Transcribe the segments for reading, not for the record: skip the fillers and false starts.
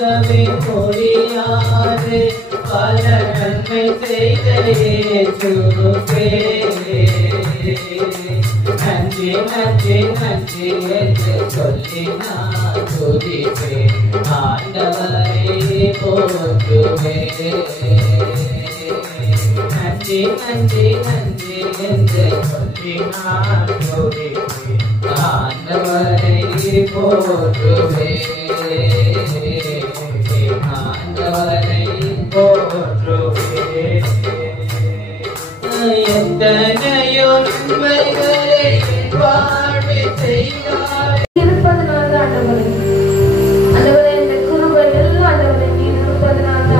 மறக்கவே முடியாது பல நன்மை செய்த இயேசுவே. நன்றி நன்றி நன்றி என்று சொல்லி நான் துதிப்பேன், ஆண்டவரை போற்றுவேன். நன்றி நன்றி நன்றி என்று சொல்லி நான் துதிப்பேன், ஆண்டவரை போற்றுவேன், ஆண்டவரை போற்றுவேன். எத்தனையோ நன்மைகளை வாழ்வில் செய்தார் இருப்பதனால ஆண்டவரே, ஆண்டவரே இந்த கிருபை எல்லாம் ஆண்டவரே நீர் இருப்பதனால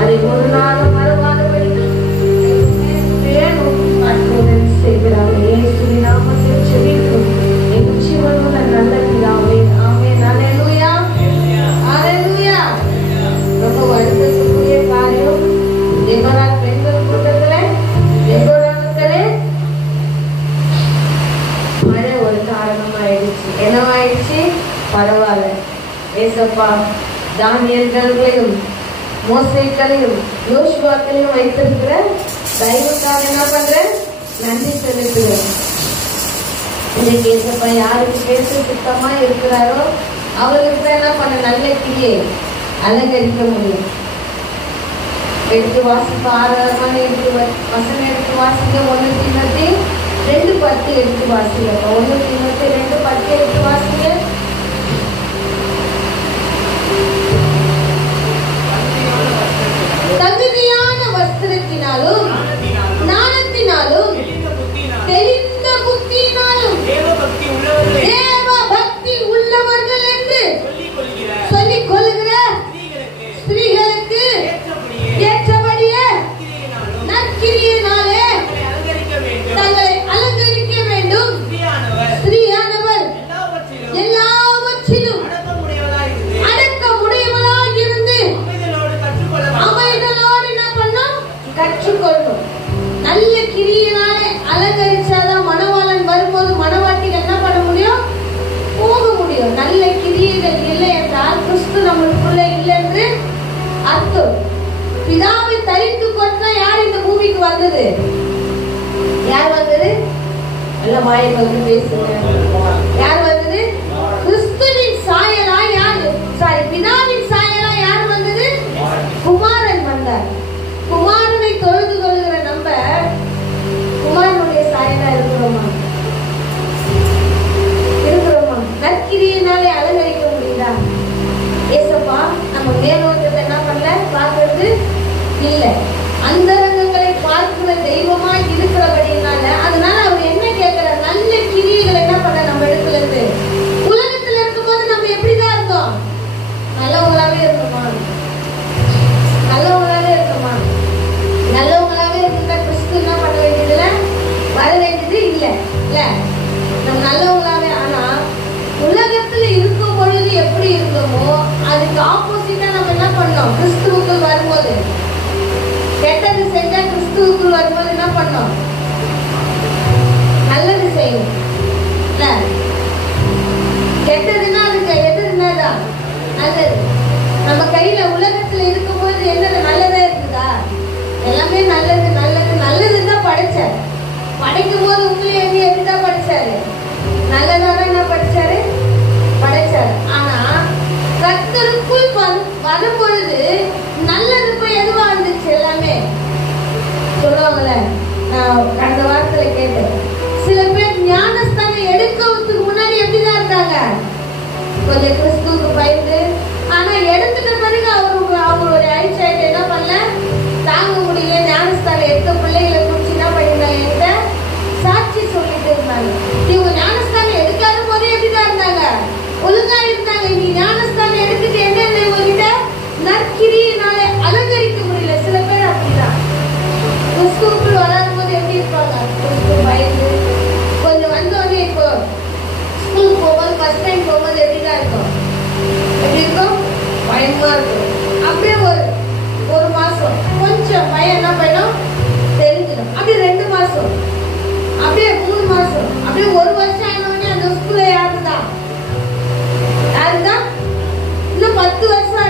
அதை ஒரு நாளும் மறவாதபடி வேணும் அற்புதம் செய்கிறார். இயேசுவின் நாமத்தில் ஜெபிக்கிறோம் எங்கள் ஜீவனுள்ள நல்ல பிதாவே, ஆமென். அல்லேலூயா, அல்லேலூயா. ரொம்ப வருத்தத்துக்குரிய காரியம், எங்களால் பெண்கள் கூட்டத்திலே எங்களாலே மழை ஒரு காரணமாயிடுச்சு. என்னவாயிடுச்சு? பரவாயில்ல ஏசப்பா, தானியல்களையும் மோசேக்களையும் யோசுவாக்களையும் வைத்திருக்கிற தயவுக்காக என்ன பண்றேன்? நன்றி செலுத்துகிறேன். இன்னைக்கு ஏசப்பா யாருக்கு பேச சுத்தமா இருக்கிறாரோ அவருக்கு என்ன பண்ண நல்ல கிரியை அலங்கரிக்க முடியும். எடுத்து வாசிப்ப ஆதாரமான வசனம் எடுத்து வாசிக்க 1 தீமோத்தேயு 2:10 எடுத்து வாசிங்க. 1 தீமோத்தேயு 2:10 எடுத்து வாசிங்க. தகுதியான வஸ்திரத்தினாலும் ஞானத்தினாலும் தெளிந்த புத்தியினாலும் தேவ பக்தி உள்ளவர்கள் என்று சொல்லிக் கொள்கிற ஸ்திரீகளுக்கு ஏற்றபடியே நற்கிரியினாலே தங்களை அலங்கரிக்க வேண்டும். ஸ்திரீயானவர் எல்லாவற்றிலும் அடக்கமுடையவளாய் இருந்து அமைதலோடு என்ன பண்ணும்? கற்றுக்கொள்ளும். நல்ல கிரியினாலே அலங்கரிச்சாதான் மணவாளன் வரும்போது மணவாட்டிக்கு என்ன பண்ண முடியும்? போக முடியும். நல்ல கிரியைகள் இல்லை என்றால் கிறிஸ்து நம்மளுக்குள்ள இல்லை என்று அர்த்தம். பிதாவை தரித்து கொண்டா யார் இந்த பூமிக்கு வந்தது? யார் வந்தது? நல்ல வாயை வந்து பேசுங்க. யார் வந்தது? கிறிஸ்துவின் சாயலா யாரு? சாரி, பிதாவின் சாயலா யார் வந்தது? குமாரன் வந்தார். குமாரனை தொழுது கொள்கிற நம்ம குமாரனுடைய சாயலா இருக்கிறோமா? இருக்கிறோமா? நற்கிரியினாலே அலங்கரிக்க முடியுதா? ஏசப்பா நம்ம மேலோட்டத்தை என்ன பண்ணல, பார்க்கறது இல்லை. அந்தரங்கங்களை பார்க்கிற தெய்வமா இருக்கிறபடினால அதனால அவர் என்ன கேட்கிறார்? நல்ல கிரியைகள் என்ன பண்ண நம்ம இடத்துல இருந்து. உலகத்துல இருக்கும்போது நம்ம எப்படிதான் இருந்தோம்? நல்லவங்களாவே இருக்கணுமா? நல்லவங்களாவே இருக்கணுமா? நல்லவங்களாவே இருந்தா கிறிஸ்து என்ன பண்ண வேண்டியதுல வர வேண்டியது இல்லை இல்ல. நம்ம நல்லவங்களாவே, ஆனா உலகத்துல இருக்கும் பொழுது எப்படி இருந்தோமோ அதுக்கு ஆப்போசிட்டா நம்ம என்ன பண்ணோம்? கிறிஸ்துவுக்குள் வரும்போது கெட்டது செஞ்சா கிறிஸ்துவுக்குள் வரும்போது என்ன பண்ணோம்? நல்லது செய்யும். கெட்டதுன்னா அதுக்கு எதிர்தான் நல்லது. நம்ம கையில உலகத்துல இருக்கும்போது என்னது? நல்லதா இருக்குதா? எல்லாமே நல்லது நல்லது நல்லதுதான் படைச்சாரு. படைக்கும் போது உங்களையும் என்ன எப்படிதான் படிச்சாரு? நல்லதான என்ன படிச்சாரு? படைச்சாரு. ஆனா கர்த்தருக்குள் வரும் பொழுது நல்லது போய் எதுவா வந்துச்சு? எல்லாமே சொல்லுவாங்கல்ல, நான் கடந்த வாரத்துல கேட்டேன். சில பேர் ஞானஸ்தானம் எடுக்கிறதுக்கு முன்னாடி எப்படிதான் இருந்தாங்க? கொஞ்சம் கிறிஸ்துவுக்கு பயந்து. ஆனா எடுத்துட்ட பிறகு அவங்களுடைய ஐசைட் என்ன பண்ணல, தாங்க முடியல. ஞானஸ்தானம் எடுத்த பிள்ளைகளை குறிச்சு என்ன பண்ணிருந்தாங்க? என்கிட்ட சாட்சி சொல்லிட்டு இருந்தாங்க. இவங்க ஞானஸ்தானம் எடுக்காத போதே எப்படிதான் இருந்தாங்க? ஒழுங்கா இருந்தாங்க. நீ ஞானஸ்தானம் எடுத்துட்டு என்ன உங்ககிட்ட நற்கிரியினாலே அலங்கரிக்க முடியல. சில பேர் அப்படிதான் கிறிஸ்துவுக்குள் வராத போது எப்படி இருப்பாங்க? கிறிஸ்து பயந்து கொஞ்சம் வந்தோடனே. இப்போ ஸ்கூலுக்கு போகும்போது ஃபர்ஸ்ட் டைம் போகும்போது எப்படிதான் இருக்கும்? எப்படி இருக்கும்? பயமா இருக்கும். அப்படியே ஒரு மாசம் கொஞ்சம் பயம் என்ன பண்ணும்? தெரிஞ்சிடும். அப்படியே 2 மாசம், அப்படியே 3 மாசம், அப்படியே 1 வருஷம் ஆனவனே அந்த ஸ்கூல்ல யாருதான் இன்னும் 10 வருஷம்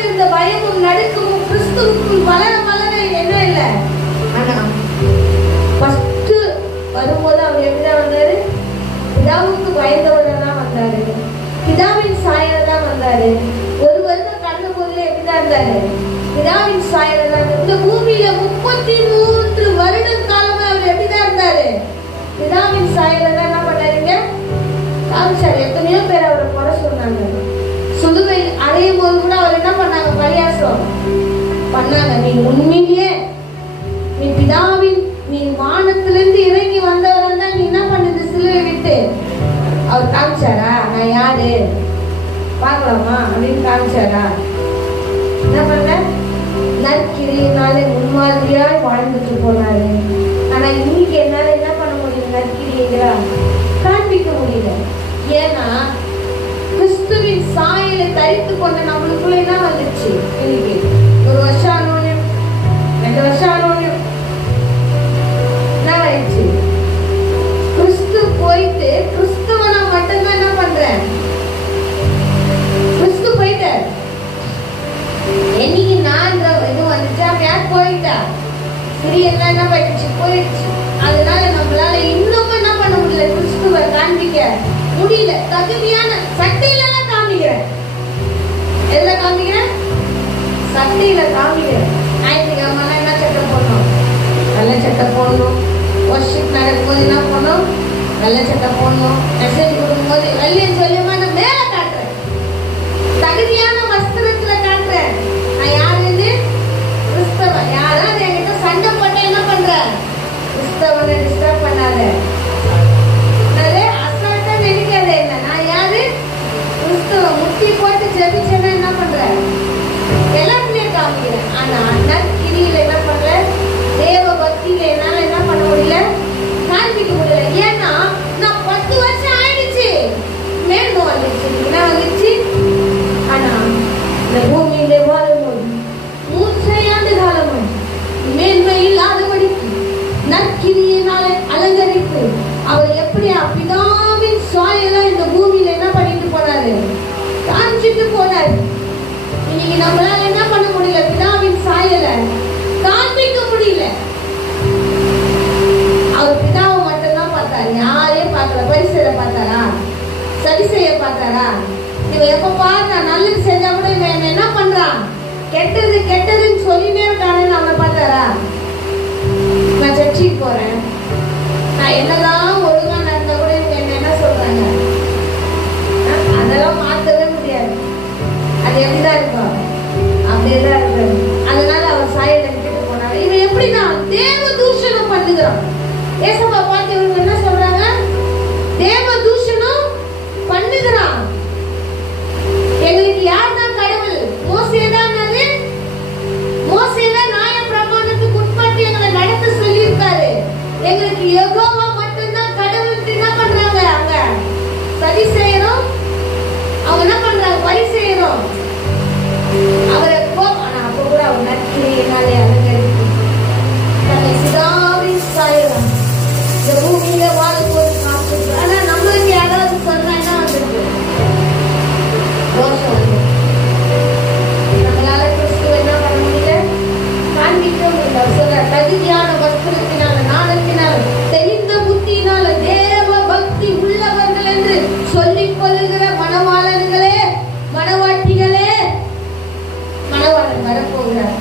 பிதாவுக்குள் இருந்த பயமும் நடுக்கமும் கிறிஸ்துவுக்குள் வளர வளர என்ன இல்லை. ஆனா ஃபர்ஸ்ட் வரும்போது அவர் எப்படிதான் வந்தாரு? பிதாவுக்கு பயந்தவரை தான் வந்தாரு, பிதாவின் சாயல தான் வந்தாரு. ஒரு வருடம் கடந்த போதுல எப்படிதான் இருந்தாரு? பிதாவின் சாயல தான். இந்த பூமியில 33 வருட காலமா அவர் எப்படிதான் இருந்தாரு? பிதாவின் சாயல தான் என்ன பண்ணாருங்க? காமிச்சாரு. எத்தனையோ பேர் அவரை குறை சொன்னாங்க. சுதுவை அடையும் போது கூட அவர் என்ன பண்ணாங்க? பரியாசம் பண்ணாங்க. நீ உண்மையிலேயே நீ பிதாவின், நீ வானத்திலிருந்து இறங்கி வந்தவரா நீ என்ன பண்ணுது? சிலுவை விட்டு அவர் காமிச்சாரா? நான் யாரு பாக்கலாமா அப்படின்னு காமிச்சாரா? என்ன பண்ண? நற்கிரியினாலே முன்மாதிரியாய் வாழ்ந்துட்டு போனாரு. ஆனா இன்னைக்கு என்னால என்ன பண்ண முடியும்? நற்கிரியா காண்பிக்க முடியல. ஏன்னா கிறிஸ்துவின் சாயலை தரித்து கொண்ட நம்மளுக்குள்ள என்ன வந்துச்சு? இன்னைக்கு 1 வருஷம் ஆனோன்னு, 2 வருஷம் ஆனோன்னு என்ன ஆயிடுச்சு? கிறிஸ்து போயிட்டு கிறிஸ்துவனா மட்டும்தான் என்ன பண்றேன்? கிறிஸ்து போயிட்டார். என்னைக்கு நான் இது வந்துச்சா? யார் போயிட்டா? சரி எல்லாம் என்ன போயிடுச்சு? போயிடுச்சு. அதனால நம்மளால இன்னும் என்ன பண்ண முடியல? கிறிஸ்துவை காண்பிக்க முடியல. தகுதியான சக்தியில காமிக்கிறேன். எதுல காமிக்கிறேன்? சக்தியில காமிக்கிறேன். ஞாயிற்றுக்கிழமை என்ன சட்டை போடணும்? வெள்ளை சட்டை போடணும். வர்ஷிப் நடக்கும்போது என்ன பண்ணணும்? வெள்ளை சட்டை போடணும். மெசேஜ் கொடுக்கும்போது வெள்ளையும் சொல்லியமா நான் மேல காட்டுறேன். தகுதியான வஸ்திரத்துல காட்டுறேன். நான் யாரு? கிறிஸ்தவன். யாராவது என்கிட்ட சண்டை போட்ட என்ன பண்ற? கிறிஸ்தவனை டிஸ்டர்ப் பண்ணாத. அசால்ட்டா நினைக்காத. என்ன நான் யாரு? கிறிஸ்தவ. முட்டி போட்டு ஜெபிச்சேன்னா என்ன பண்ற? எல்லாத்துலயே காமிக்கிறேன். ஆனா நற்கிரியில என்ன பண்ற? தேவ பக்தியில என்னால என்ன பண்ண முடியல? காண்பிக்க முடியல. ஏன்னா நான் 10 வருஷம் ஆயிடுச்சு. மேலும் வந்துச்சு. என்ன வந்துச்சு? ஆனா இந்த பூமியில வாழும்போது 3 ஆண்டு காலமும் மேன்மை இல்லாதபடிக்கு நற்கிரியினாலே அலங்கரித்து அவர் எப்படி பிதாவின் சாயலை இந்த பூமியில என்ன பண்ணிட்டு போனாரு? காமிச்சிட்டு போனாரு. இன்னைக்கு நம்மளால என்ன பண்ண முடியல? பிதாவின் சாயலை காண்பிக்க முடியல. அவர் பிதாவை மட்டும்தான் பார்த்தாரு, யாரையும் பார்க்கல. பரிசையை பார்த்தாரா? சரிசைய பார்த்தாரா? இவன் எப்ப பாரு நான் நல்லது செஞ்சா கூட இவன் என்ன பண்றான்? கெட்டது கெட்டதுன்னு சொல்லினே இருக்கானு அவனை பார்த்தாரா? நான் சர்ச்சைக்கு போறேன், நான் என்னதான் ஒழுங்கா நடந்தா கூட இவங்க என்ன சொல்றாங்க? அதெல்லாம் மாத்தவே முடியாது. அது எப்படிதான் இருக்கும்? அப்படியேதான் இருக்கு. அதனால அவர் சாயலை விட்டுட்டு போனாரு. இவன் எப்படின்னா தேவ தூஷணம் பண்ணுகிறான். ஏசப்பா பார்த்து இவங்க என்ன சொல்றாங்க? தேவ தூஷணம் பண்ணுகிறான். எங்களுக்கு யார் தான் கடவுள்? மோசேதான். மோசேதான் நியாய பிரமாணத்துக்கு உட்பட்டு எங்களை நடத்த சொல்லி இருக்காரு. எங்களுக்கு யெகோவா மட்டும்தான் கடவுள். என்ன பண்றாங்க? அங்க சரி செய்யறோம், அவங்க என்ன பண்றாங்க? பரி செய்யறோம். அவரை ஆனா அப்ப கூட அவர் நற்கிரியினாலே அலங்கரித்து தன்னை பிதாவின் சாயலாம் இந்த பூமியில வாழும்போது காமிச்சிருக்கு. ஆனா நம்மளுக்கு யாராவது சொன்னா என்ன வந்துருக்கு? தோஷம் வந்து நம்மளால கிறிஸ்துவ என்ன பண்ண முடியல? காண்பிக்க முடியல. சொல்ற தகுதியான வஸ்திரத்தினால, நாணத்தினால, தெளிந்த புத்தியினால, தேவ பக்தி உள்ளவர்கள் என்று சொல்லிக் கொள்ளுகிற மணவாளர்களே, மணவாட்டிகளே, மணவாளன் வரப்போகிறார்.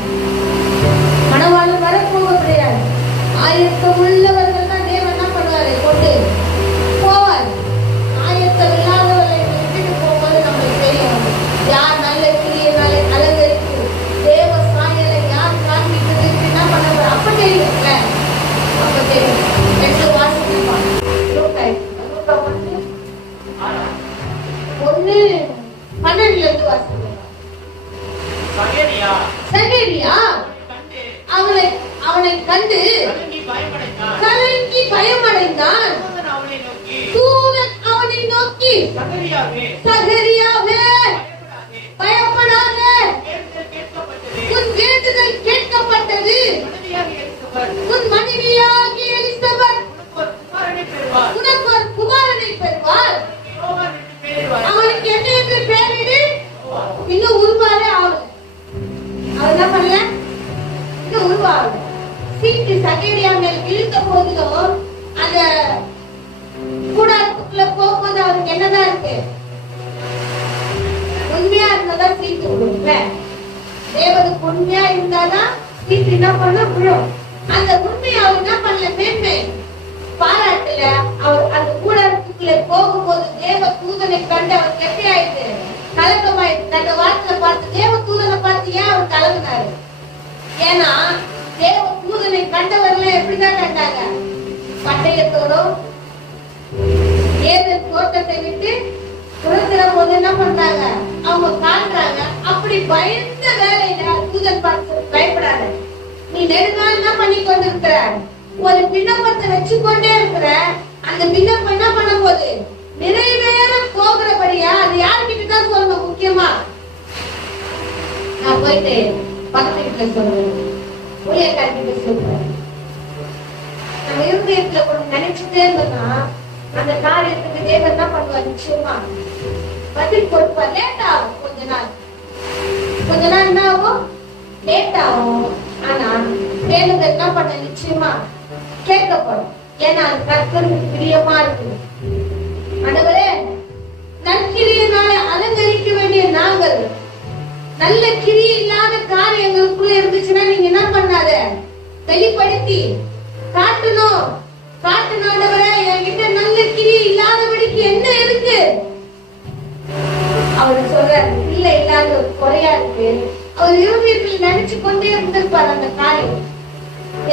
மணவாளன் வரப்போக கிடையாது. ஆயத்தம் உள்ளவர்கள் தான் தேவன் என்ன பண்ணுவாரு? கொண்டு போவார். ஆயத்தம் இல்லாதவர்களை விட்டுட்டு போகும்போது நம்மளுக்கு தெரியும் யார் நல்ல கிரியைகளை அலங்கரித்து தேவ சாயலை யார் காண்பிக்கிறதுக்கு என்ன பண்ண போற. அப்ப தெரியும்ல, அப்ப தெரியும். எடுத்து வாசிப்பான். 1:12 வாசிப்பான். சகரியா அவனை கண்டு கலங்கி பயமடைந்தான். தூதன் அவனை நோக்கி, சகரியாவே பயப்படாதே, உன் வேண்டுதல் கேட்கப்பட்டது. உன் மனைவியாகிய எலிசபெத் உனக்கு ஒரு குமாரனை பெறுவாள். அவனுக்கு என்ன என்று பெயரிடு? இன்னும் உருவாவே ஆகல. என்ன பண்ணல, இன்னும் உருவாகல. சீட்டு சகேரியா மேல் இழுத்த போதிலும் அந்த கூடாரத்துக்குள்ள போகும்போது அவருக்கு என்னதான் இருக்கு, உண்மையா இருந்தாதான் சீட்டு விடும்ல. தேவனுக்கு உண்மையா இருந்தாதான் சீட்டு என்ன பண்ண விழும். அந்த உண்மையை அவர் என்ன பண்ணல, மேன்மை பாராட்டுல. அவர் அந்த கூடாரத்துக்குள்ள போகும்போது தேவ தூதனை கண்டு அவர் கெட்டியாயிட்டு கலக்கமாயிட்டு தன்னை வார்த்தை பார்த்து தேவ தூதனை பார்த்து ஏன் அவர் கலங்கினாரு? ஏன்னா தேவ தூதனை கண்டவர்ல எப்படிதான் கண்டாங்க, பட்டயத்தோடும் ஏதேன் தோட்டத்தை விட்டு சுதந்திர போது என்ன பண்றாங்க, அவங்க காண்றாங்க. அப்படி பயந்த வேலையில தூதன் பார்த்து பயப்படாத, நீ நெடுநாள் என்ன பண்ணி கொண்டு இருக்கிற, ஒரு விண்ணப்பத்தை வச்சு கொண்டே இருக்கிற. அந்த விண்ணப்பம் என்ன பண்ண போது நிறைவேற போகிறபடியா அது யார்கிட்ட தான் சொல்லணும். முக்கியமா நான் போயிட்டு பக்கத்து வீட்டுல சொல்றேன், ஊழியக்காரர்கிட்ட சொல்றேன். நம்ம இருதயத்துல கூட நினைச்சுட்டே இருந்தோம்னா அந்த காரியத்துக்கு தேவன் என்ன பண்ணுவார், நிச்சயமா பதில் கொடுப்பார். லேட் ஆகும், கொஞ்ச நாள் என்ன ஆகும், லேட் ஆகும். ஆனா வேணுங்க என்ன பண்ண, நிச்சயமா கேட்கப்படும். ஏன்னா அது கர்த்தருக்கு பிரியமா இருக்கு. ஆண்டவரே, நற்கிரியினால அலங்கரிக்க வேண்டிய நாங்கள் நல்ல கிரியை இல்லாத காரியங்களுக்குள்ள இருந்துச்சுன்னா நீங்க என்ன பண்ணாத, வெளிப்படுத்தி காட்டணும். ஆண்டவரே, என்கிட்ட நல்ல கிரியை இல்லாதபடிக்கு என்ன இருக்கு? அவர் சொல்றாரு, இல்ல இல்லாத ஒரு குறையா இருக்கு. அவர் இருதயத்தில் நினைச்சு கொண்டே இருந்திருப்பார் அந்த காரியம்.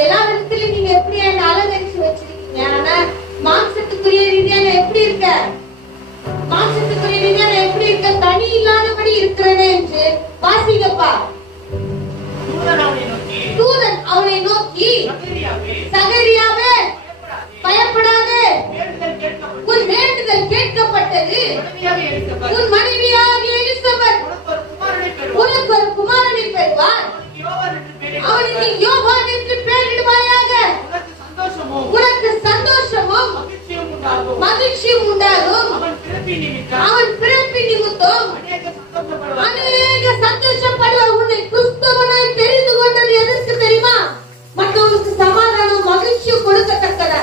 எல்லா விதத்திலும் நீங்க எப்படி என்ன அலங்கரிச்சு வச்சிருக்கீங்க, ஆனா மாம்சத்துக்குரிய ரீதியா எப்படி இருக்க, மாம்சத்துக்குரிய ரீதியா எப்படி இருக்க, தனி இல்லாதபடி இருக்கிறேனே என்று வாசிங்கப்பா. தூதன் அவனை நோக்கி, சகரியாவே பயப்படாதே, உன் வேண்டுதல் கேட்கப்பட்டது. உன் மனைவியாகிய எலிசபெத் உனக்கு ஒரு குமாரனை பெறுவார். அவனுக்கு யோவான் என்று பெயரிடுவாயாக. உனக்கு சந்தோஷமும் மகிழ்ச்சியும் உண்டாகும். அவன் பிறப்பின் நிமித்தம் அநேக சந்தோஷப்படுவார். உன்னை கிறிஸ்தவனாய் தெரிந்து கொண்டது எதற்கு தெரியுமா? மற்றவர்களுக்கு சமாதானம் மகிழ்ச்சியும் கொடுக்கத்தக்கதா.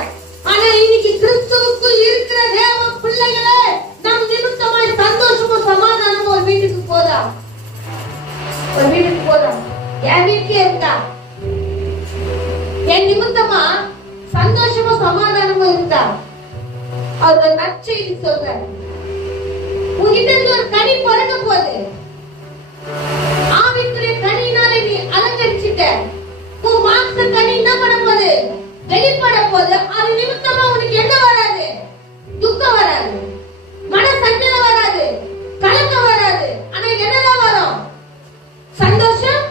ஆனா இன்னைக்கு கிறிஸ்துவுக்குள் இருக்கிற தேவ பிள்ளைகளே, நம் நிமித்தமாய் சந்தோஷமும் சமாதானமும் ஒரு வீட்டுக்கு போதா, ஒரு வீட்டுக்கு போதா, என் வீட்டுல இருக்கா, என் நிமித்தமா சந்தோஷமும் சமாதானமும் இருந்தா, அவர் நற்செய்தி சொல்ற, உங்ககிட்ட இருந்து ஒரு கனி பிறக்க போகுது. ஆவிக்குரிய கனியினாலே நீ அலங்கரிச்சிட்ட. உன் மாம்ச கனி என்ன பண்ண போகுது, வெளிப்பட போது. அது நிமித்தமா உனக்கு என்ன வராது, துக்கம் வராது, மன சஞ்சலம் வராது, கலக்கம் வராது. ஆனா என்னதான் வரும், சந்தோஷம்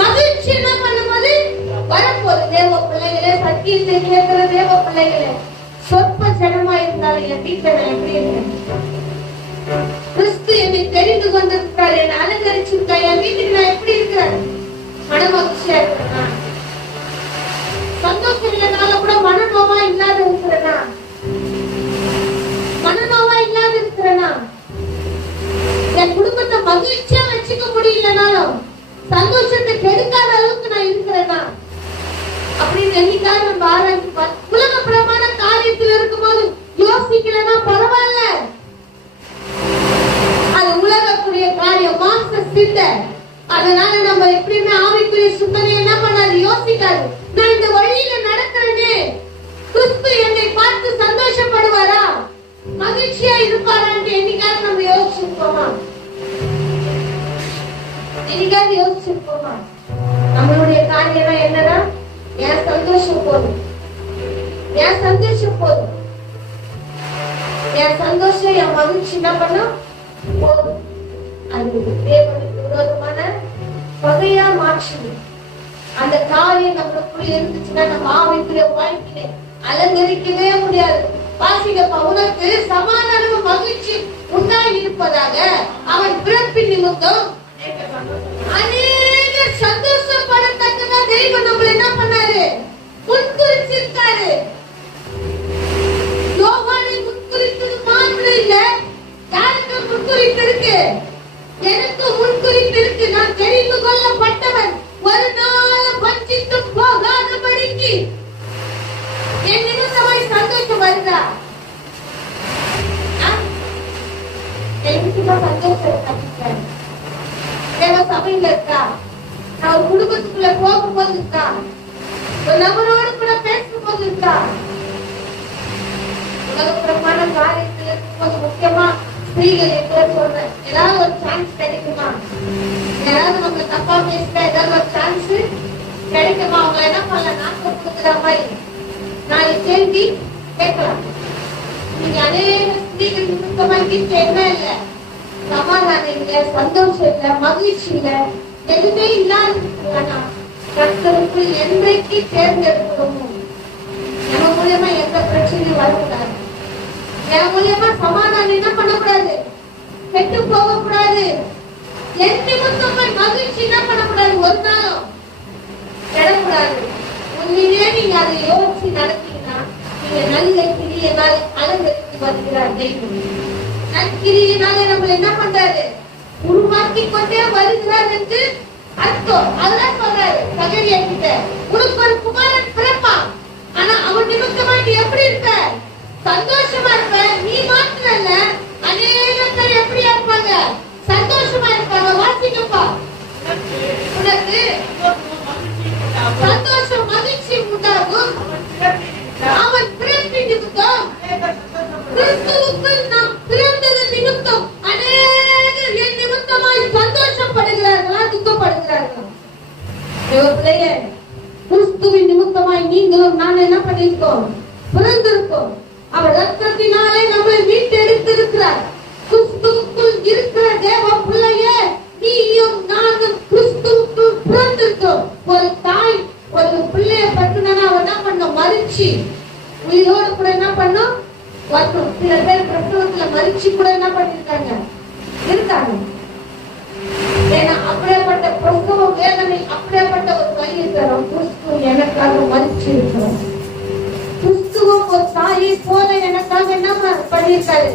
மகிழ்ச்சி என்ன பண்ணும்போது வரப்போது. தேவ பிள்ளைகளே, சத்தியத்தை கேட்கிற தேவ பிள்ளைகளே, சொற்ப ஜனமா இருந்தாலும் என் வீட்டுல நான் எப்படி இருக்கேன், கிறிஸ்து என்னை தெரிந்து கொண்டிருக்கிறார், என்னை அலங்கரிச்சிருக்கார், என் வீட்டுக்கு நான் எப்படி இருக்கிறேன், மன மகிழ்ச்சியா இருக்கிறேன்னா, சந்தோஷம் இல்லைனால கூட மனநோவா இல்லாத இருக்கிறேனா, மனநோவா இல்லாத இருக்கிறேனா, என் குடும்பத்தை மகிழ்ச்சியா வச்சுக்க முடியலனாலும் சந்தோஷத்தை கெடுக்காத அளவுக்கு நான் இருக்கிறேனா அப்படின்னு என்னைக்காக நம்ம ஆராய்ச்சி பார்த்து உலக பிரமாண காரியத்தில் இருக்கும்போது யோசிக்கலன்னா பரவாயில்ல. அது உலகக்குரிய காரியம், மாம்ச சிந்தை. அதனால நம்ம எப்படியுமே ஆவிக்குரிய சிந்தனை என்ன பண்ணாது, யோசிக்காது. நான் இந்த வழியில நடக்கிறேனே, கிறிஸ்து என்னை பார்த்து சந்தோஷப்படுவாரா, மகிழ்ச்சியா இருப்பாரான்னு என்னைக்காவது நம்ம யோசிச்சிருப்போமா? என்னைக்காவது யோசிச்சிருப்போமா? நம்மளுடைய காரியம் என்னன்னா, என் சந்தோஷம் போதும், என் சந்தோஷம் போதும், என் சந்தோஷம் என் மகிழ்ச்சி என்ன பண்ணும் போதும். அது தேவனுக்கு விரோதமான பகையா மாற்று. அந்த காரியம் நம்மளுக்குள்ள இருந்துச்சுன்னா நம்ம ஆவிக்குரிய வாழ்க்கையை அலங்கரிக்கவே முடியாது. வாசிங்கப்பா, உனக்கு சமாதானமும் மகிழ்ச்சி உண்டாகி இருப்பதாக அவன் பிறப்பின் நிமித்தம் அநேக சந்தோஷப்படத்தக்கதா தெய்வம் நம்மள என்ன பண்ணாரு, முன்குறிச்சிருக்காரு. யோவானை முன்குறித்தது மாத்திரம் இல்ல, யாருக்கு முன்குறித்து இருக்கு, எனக்கு முன்குறித்து இருக்கு. நான் தெரிந்து கொள்ள கண்டிப்பா சந்தோஷம் கண்டிப்பேன். தேவ சபையில இருக்கா, நான் ஒரு குடும்பத்துக்குள்ள போகும்போது இருக்கா, ஒரு நபரோடு கூட பேசும்போது இருக்கா, உலகப்புறமான காரியத்தில் இருக்கும்போது முக்கியமா ஸ்திரீகள் எங்க சொல்றேன், ஏதாவது ஒரு சான்ஸ் கிடைக்குமா, யாராவது நம்ம தப்பா பேசுற ஏதாவது ஒரு சான்ஸ் கிடைக்குமா, அவங்க என்ன பண்ணல நாட்கள் கொடுக்குற மாதிரி 4 கேள்வி கேட்கலாம். நீங்க அநேக ஸ்திரீகள் நிமித்தமா வீட்டுல என்ன இல்ல, சமாதானம் இல்ல, சந்தோஷம் இல்ல, மகிழ்ச்சி இல்ல, எதுவுமே இல்லாத கர்த்தருக்குள் என்றைக்கு தேர்ந்தெடுக்கணும். நம்ம மூலியமா எந்த பிரச்சனையும் வரக்கூடாது, என் மூலியமா சமாதானம் என்ன பண்ணக்கூடாது, கெட்டு போகக்கூடாது, என் நிமித்தமா மகிழ்ச்சி என்ன பண்ணக்கூடாது, ஒரு நாளும் கிடக்கூடாது. உண்மையிலே நீங்க அதை யோசிச்சு நடத்தீங்கன்னா நீங்க நல்ல கிரியையினால் அலங்கரித்து வருகிறார் தெய்வம். நற்கிரியினாலே நம்மள என்ன பண்றாரு, உருவாக்கி கொண்டே வருகிறார் என்று அர்த்தம். அதெல்லாம் சொல்றாரு சகரியா கிட்ட, உனக்கு ஒரு குமாரன் பிறப்பான், ஆனா அவன் நிமித்தமா நீ எப்படி இருப்ப, சந்தோஷமா இருப்ப. நீ மாத்திரம் இல்ல, அநேக பேர் எப்படியா இருப்பாங்க, சந்தோஷமா இருப்பாங்க. வாசிக்கப்பா, உனக்கு சந்தோஷம் மகிழ்ச்சி உண்டாகும். அவன் பிறப்பின் நிமித்தம், கிறிஸ்துவுக்குள் நாம் பிறந்தது நிமித்தம் அநேகர் என் நிமித்தமாய் சந்தோஷப்படுகிறார்களா, துக்கப்படுகிறார்களா? பிள்ளையே, கிறிஸ்துவின் நிமித்தமாய் நீங்களும் நான் என்ன பண்ணிருக்கோம், பிறந்திருக்கோம். அவர் ரத்தத்தினாலே நம்மை மீட்டெடுத்திருக்கிறார். கிறிஸ்துவுக்குள் இருக்கிற தேவ பிள்ளையே, நீயும் நானும் கிறிஸ்துவுக்குள் பிறந்திருக்கோம். ஒரு தாய் ஒரு பிள்ளைய பட்டுனா அவன் என்ன பண்ணும், மறிச்சு உயிரோடு கூட என்ன பண்ணும் வரணும். சில பேர் பிரசவத்துல மறிச்சு கூட என்ன பண்ணிருக்காங்க, இருக்காங்க. ஏன்னா அப்படியேப்பட்ட பிரசவ வேதனை, அப்படியேப்பட்ட ஒரு வழியை தரும். கிறிஸ்து எனக்காக மறிச்சு இருக்கிறோம். கிறிஸ்துவும் ஒரு தாயை போல எனக்காக என்ன பண்ணிருக்காரு,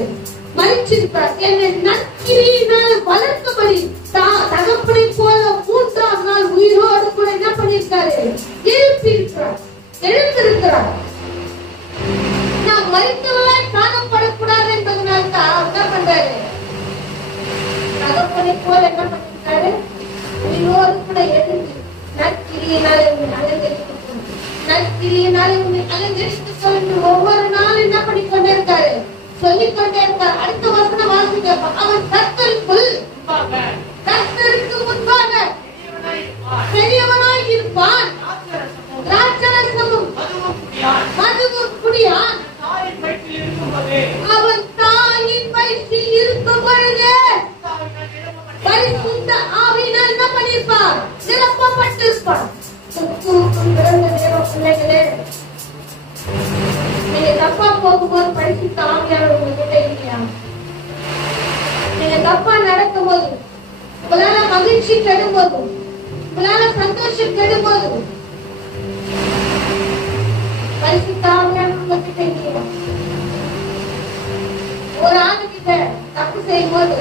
மறிச்சிருக்கார். என்னை நற்கிரியினால் வளர்த்தபடி தகப்பனை போல 3ஆம் நாள் உயிரோடு கூட என்ன பண்ணிருக்காரு, எழுப்பியிருக்கிறார், எழுந்திருக்கிறார். நான் மறித்தவர்களாய் காணப்படக்கூடாது என்பதனால தான் என்ன பண்றாரு, தகப்பனை போல என்ன பண்ணிருக்காரு, உயிரோடு கூட எழுந்து நற்கிரியினாலே உன்னை அலங்கரித்து, நற்கிரியினாலே உன்னை அலங்கரித்து சொல்லி ஒவ்வொரு நாளும் என்ன பண்ணிக்கொண்டே இருக்காரு, சொல்லிக்கொண்டே இருக்கார். அடுத்த வசனம் வாசிக்க, அவன் கர்த்தருக்குள், கர்த்தருக்கு முன்பாக பெரியவனாய் இருப்பான், திராட்சரசமும் மதுவும் குடியான். அவன் தாயின் வயிற்றில் இருக்கும் பொழுது பரிசுத்த ஆவியினால் என்ன பண்ணிருப்பான், நிரப்பப்பட்டிருப்பான். பிறந்த தேவ பிள்ளைகளே, நீங்க தப்பா போகும்போது பரிசுத்த ஆவியானவர் உங்ககிட்ட இல்லையா? நீங்க தப்பா நடக்கும் போது, உங்களால மகிழ்ச்சி கெடும் போது, உங்களால சந்தோஷம் கெடும் போது பரிசுத்த ஆவியானவர் உங்ககிட்ட இல்லையா? ஒரு ஆணுகிட்ட தப்பு செய்யும் போது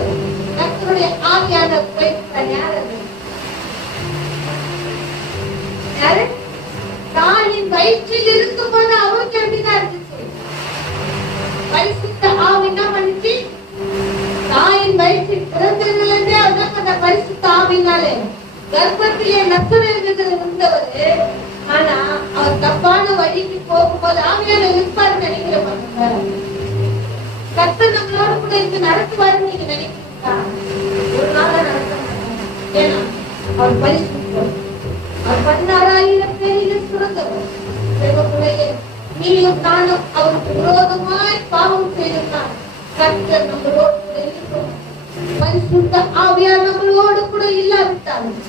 கர்த்தருடைய ஆவியானவர் போயிருக்கிறார். யாரு? தாயின் வயிற்றில் இருக்கும் போது அவருக்கு எப்படிதான் இருந்துச்சு, பரிசுத்த ஆவி என்ன பண்ணிச்சு, தாயின் வயிற்றில் பிறந்ததிலிருந்தே அவர் அந்த பரிசுத்த ஆவினாலே கர்ப்பத்திலே நசுரர்கள் இருந்தவரு. ஆனா அவர் தப்பான வழிக்கு போகும்போது ஆவியான இருப்பாரு நினைக்கிற மாட்டாங்க. கர்த்தர் நம்மளோட கூட இருந்து நடத்துவாருன்னு நீங்க நினைக்கிறீங்களா? ஒரு நாளா நடத்த மாட்டாங்க. ஏன்னா அவர் பரிசுத்தர், அவர் 16,000 பேரில சிறந்தவர். நீயும் நானும் அவருக்கு விரோதமாய் பாவம் செய்திருந்தார். கர்த்தர் நம்மளோடு கூட இருக்கும். பரிசுத்த ஆவியார் நம்மளோடு கூட இல்லாவிட்டாலும்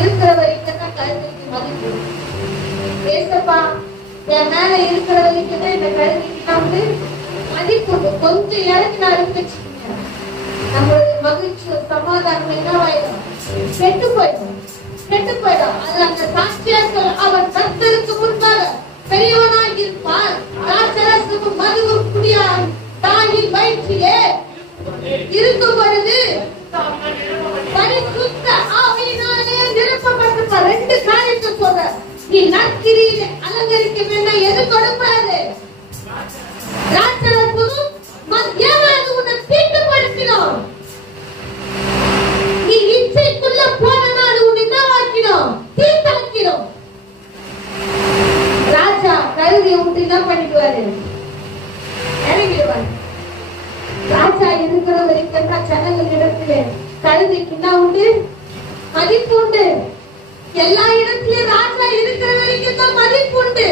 இருக்கிற வரைக்கும் தான் கருவிக்கு மதிப்பு. பேசப்பா என் மேல இருக்கிற வரைக்கும் தான் இந்த கருவிக்கு நான் வந்து மதிப்பு. கொஞ்சம் இறங்கி நான் வச்சுக்கீங்க, நம்மளுடைய மகிழ்ச்சி சமாதானம் என்னவாயிடும், கெட்டு போயிடும், கெட்டு போயிடும். அது அந்த சாட்சியா சொல்ல, அவன் கர்த்தருக்கு முன்பாக பெரியவனாய் இருப்பான், திராட்சரசமும் மதுவும் குடியான், தாயின் வயிற்றிலே இருக்கும் பொழுது பரிசுத்த ஆவியினாலே நிரப்பப்பட்டிருப்பார். 2 காரியத்தை சொல்ற, நீ நற்கிரியிலே அலங்கரிக்க வேண்டாம். எது கொடுப்பாரு? திராட்சரசமும். ஏன் அது உன்னை தீட்டுப்படுத்தினோம்? ராஜா இருக்கிற வரைக்கும் தான் ஜனங்கள் இடத்துல கழுதைக்கு என்ன உண்டு? மதிப்பு உண்டு. எல்லா இடத்துலயும் ராஜா இருக்கிற வரைக்கும் தான் மதிப்பு உண்டு.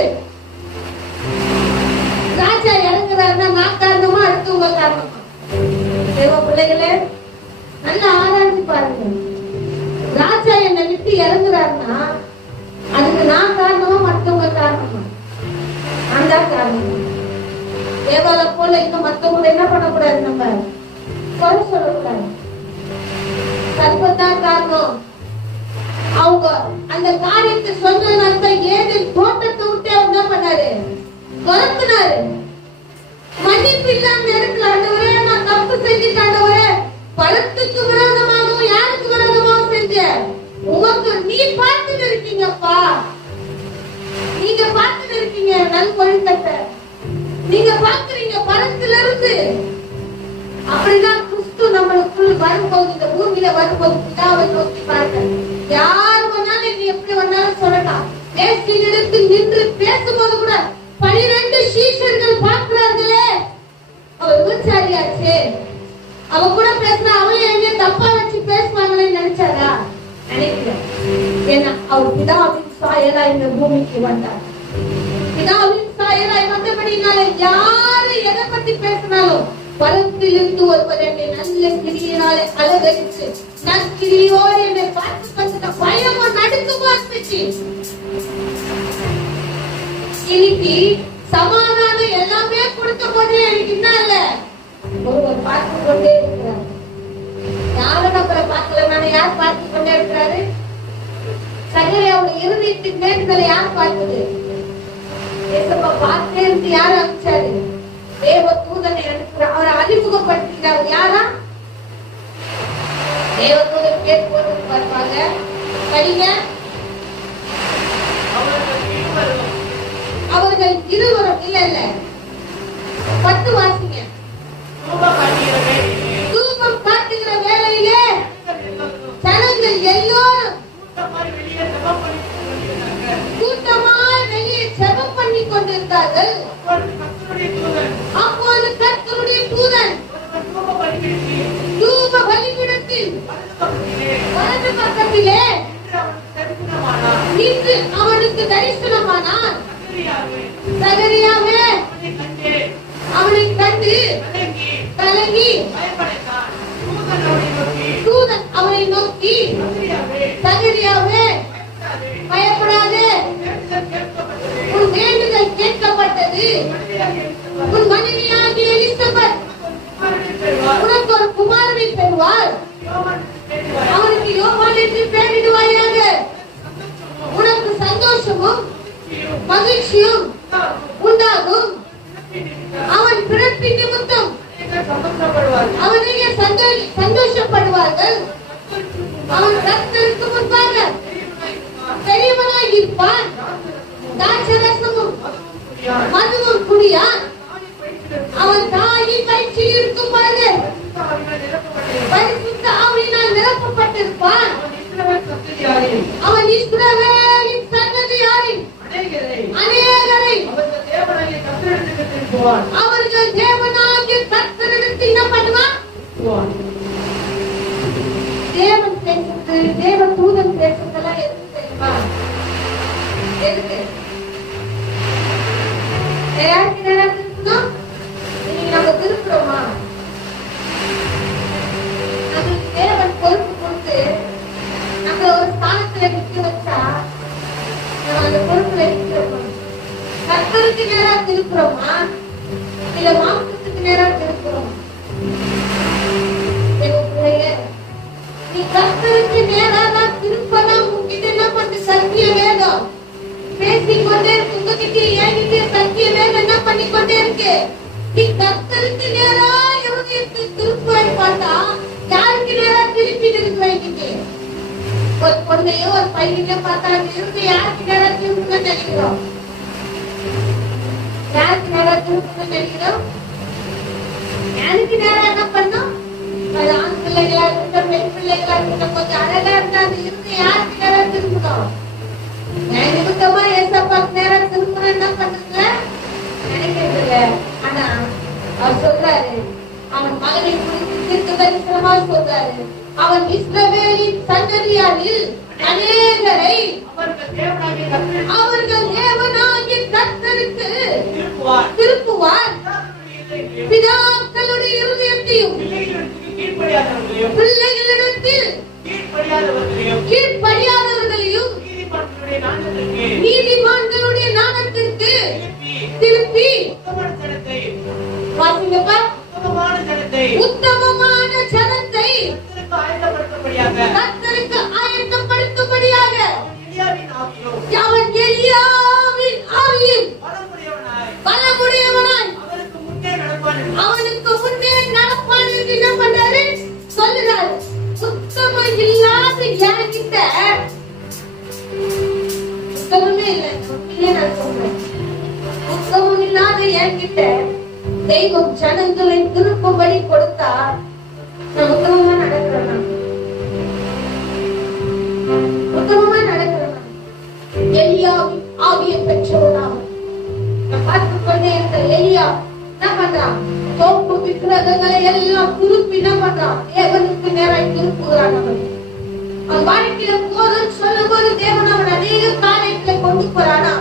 ராஜா இறங்குறாருன்னா நான் காரணமா, அடுத்தவங்க காரணமா? தேவ பிள்ளைகளே, நல்லா ஆராய்ச்சி பாருங்க. ராஜா என்னை விட்டு இறங்குறாருன்னா அதுக்கு நான் காரணமா, மற்றவங்க காரணமா? நான் தான் காரணமா. தேவால போல இன்னும் மற்றவங்க என்ன பண்ணக்கூடாது, நம்ம குறை சொல்லக்கூடாது. சர்வதான் காரணம். அவங்க அந்த காரியத்தை சொன்னதுனால ஏதேன் தோட்டத்தை விட்டு அவர் என்ன பண்ணாரு? துரத்துனாரு. மன்னிப்பு இல்லாம இருக்கலாம். ஆண்டவரே, நான் தப்பு செஞ்சுட்டேன் ஆண்டவரே. பழத்துக்கு விரோதமாகவும் யாருக்கு விரோதமாகவும் செஞ்ச உமக்கு நீ பார்த்துட்டு இருக்கீங்கப்பா. நீங்க பார்த்துட்டு இருக்கீங்க நல்வழித்தத்தை. நீங்க பாக்குறீங்க பழத்துல இருந்து. அப்படிதான் கிறிஸ்து நம்மளுக்குள் வரும்போது, இந்த பூமியில வரும்போது பிதாவை நோக்கி பாருங்க. யார் வேணாலும் நீ எப்படி வேணாலும் சொல்லலாம். பேசினிடத்து நின்று பேசும்போது கூட 12 சீஷர்கள் பார்க்கிறார்களே, அவர் விபச்சாரியாச்சு. அவ கூட பேசினா அவன் எங்க தப்பா வச்சு பேசுவாங்களே நினைச்சாரா? நினைக்கல. ஏன்னா அவர் பிதாவின் சாயலா இந்த பூமிக்கு வந்தார். பிதாவின் சாயலாய் வந்தபடினால யாரு எதை பத்தி பேசினாலும் பலத்திலிருந்து ஒருவர் என்னை நல்ல கிரியினாலே அலங்கரித்து நற்கிரியோடு என்னை பார்த்து பார்த்துட்ட பயமும் நடுக்கமா இருந்துச்சு. இன்னைக்கு சமாதானம் எல்லாமே கொடுத்த போதே எனக்கு என்ன இல்ல, ஒருவர் பார்த்து கொண்டே இருக்கிறார். யாரும் நம்மளை பார்க்கல, யார் பார்த்து கொண்டே இருக்கிறாரு? சகரியாவோட இருதயத்தின் வேண்டுதலை யார் பார்த்தது? பார்த்தே இருந்து யார் அனுப்பிச்சாரு? தேவ தூதனை அனுப்புறார். அவரை அறிமுகப்படுத்தினார். யாரா? தேவ தூதன் பேர் போட்டு பார்ப்பாங்க. படிங்க. அவர்கள் இருவரும் இல்ல 10 வாசிங்க. தூபம் காட்டுகிற வேளையிலே ஜனங்கள் எல்லோரும் கூட்டமாய் வெளியே ஜெபம் பண்ணி கொண்டிருந்தார்கள். அப்போது கர்த்தருடைய தூதன் தூப பலிபீடத்தில் வலது பக்கத்திலே நின்று அவனுக்கு தரிசனமானார். சகரியாவே அவனை கண்டு கலங்கி தூதன் அவனை நோக்கி, சகரியாவே பயப்படாதே, உன் வேண்டுதல் கேட்கப்பட்டது. உன் மனைவியாகிய எலிசபெத் உனக்கு ஒரு குமாரனை பெறுவார். அவனுக்கு யோவான் என்று பெயரிடுவாயாக. உனக்கு சந்தோஷமும் மகிழ்ச்சியும் உண்டாகும். அவன் பிறப்பின் நிமித்தம் அவனையே சந்தோஷப்படுவார்கள். அவன் கர்த்தருக்கு முன்பாக பெரியவனாய் இருப்பான். தாட்சரசமும் மதுவும் குடியான். அவன் தாயின் வயிற்றில் இருக்கும் பொழுது பரிசுத்த ஆவியினால் நிரப்பப்பட்டிருப்பான். அவன் இஸ்ரவேலின் சந்ததியாரின் அநேகரை அவர்கள் தேவனாகிய கர்த்தரிடத்தில் என்ன பண்ணுவான்? தேவன் பேசுறது, தேவ தூதன் பேசுறதெல்லாம் எதுக்கு தெரியுமா? எதுக்கு? யாருக்கு நேரம் திருப்பணும்? இன்னைக்கு நம்ம திருப்புறோமா? நமக்கு தேவன் பொறுப்பு கொடுத்து நம்ம ஒரு ஸ்தானத்துல நிக்க வச்சா நம்ம அந்த பொறுப்புல நிக்கிறோமா? கர்த்தருக்கு நேரா திருப்புறோமா இல்ல மாம்சத்துக்கு நேரா திருப்புறோமா? நீ கர்த்தருக்கு நேராக திருப்பலாம். உங்ககிட்ட என்ன பண்ண சத்திய வேதம் பேசிக்கொண்டே இருக்கு. உங்ககிட்ட என்கிட்ட சத்திய வேதம் என்ன பண்ணிக்கொண்டே இருக்கு. நீ கர்த்தருக்கு நேரா இருதயத்தை திருப்புவாய் பார்த்தா யாருக்கு நேரா திருப்பிட்டு இருக்கு வைக்கிட்டு. ஒரு பொண்ணையோ ஒரு பையனையோ பார்த்தா இருந்து யாருக்கு நேரா திருப்புன்னு நினைக்கிறோம். யாருக்கு நேரா திருப்புன்னு நினைக்கிறோம். யாருக்கு நேரா என்ன பண்ணோம்? ஆண் பிள்ளைகளா இருக்கட்டும், பெண் பிள்ளைகளா இருக்கட்டும், கொஞ்சம் அழகா இருந்தா அது இருந்து யாருக்கு நேரம் திரும்பணும்? நான் நிமித்தமா ஏசப்பாக்கு நேரம் திரும்பணும் என்ன பண்ணுங்க நினைக்கிறது இல்ல. ஆனா அவர் சொல்றாரு, அவன் மகனை குறித்து தீர்க்கதரிசனமா சொல்றாரு. அவன் இஸ்ரவேலின் சந்ததியாரில் அநேகரை அவர்கள் தேவனாகிய கர்த்தருக்கு திருப்புவார். பிதாக்களுடைய இருதயத்தையும் பிள்ளைகளிடத்தில் கீழ்ப்படியாதவர்களையும் நீதிமான்களுடைய நாணத்திற்கு திருப்பி வாசிங்கப்பா. உத்தமமான ஜனத்தை கர்த்தருக்கு ஆயத்தப்படுத்தும்படியாக அவன் எலியாவின் ஆவியும் பலமுடையவனாய் அவனுக்கு முன்னே நடப்பான் என்று என்ன பண்றாரு சொல்லுறாரு. சுத்தமும் இல்லாத என்கிட்ட சுத்தமுமே இல்லை, நான் சொல்றேன். சுத்தமும் இல்லாத என்கிட்ட தெய்வம் ஜனங்களை திருப்பும்படி கொடுத்தா நான் உத்தமமா நடக்கிறேன். உத்தமமா நடக்கிறேன். எலியாவின் ஆவியை பெற்றவனாக பார்த்து கொண்டே இருந்த எலியா என்ன பண்றான்? தோப்பு விக்கிரகங்களை எல்லாம் திருப்பி என்ன பண்றான்? தேவனுக்கு நேராய் திருப்புகிறான். அவன் வாழ்க்கையில போதும் சொல்லும் போது தேவன் அவன் அநேக காரியங்களை கொண்டு போறானா.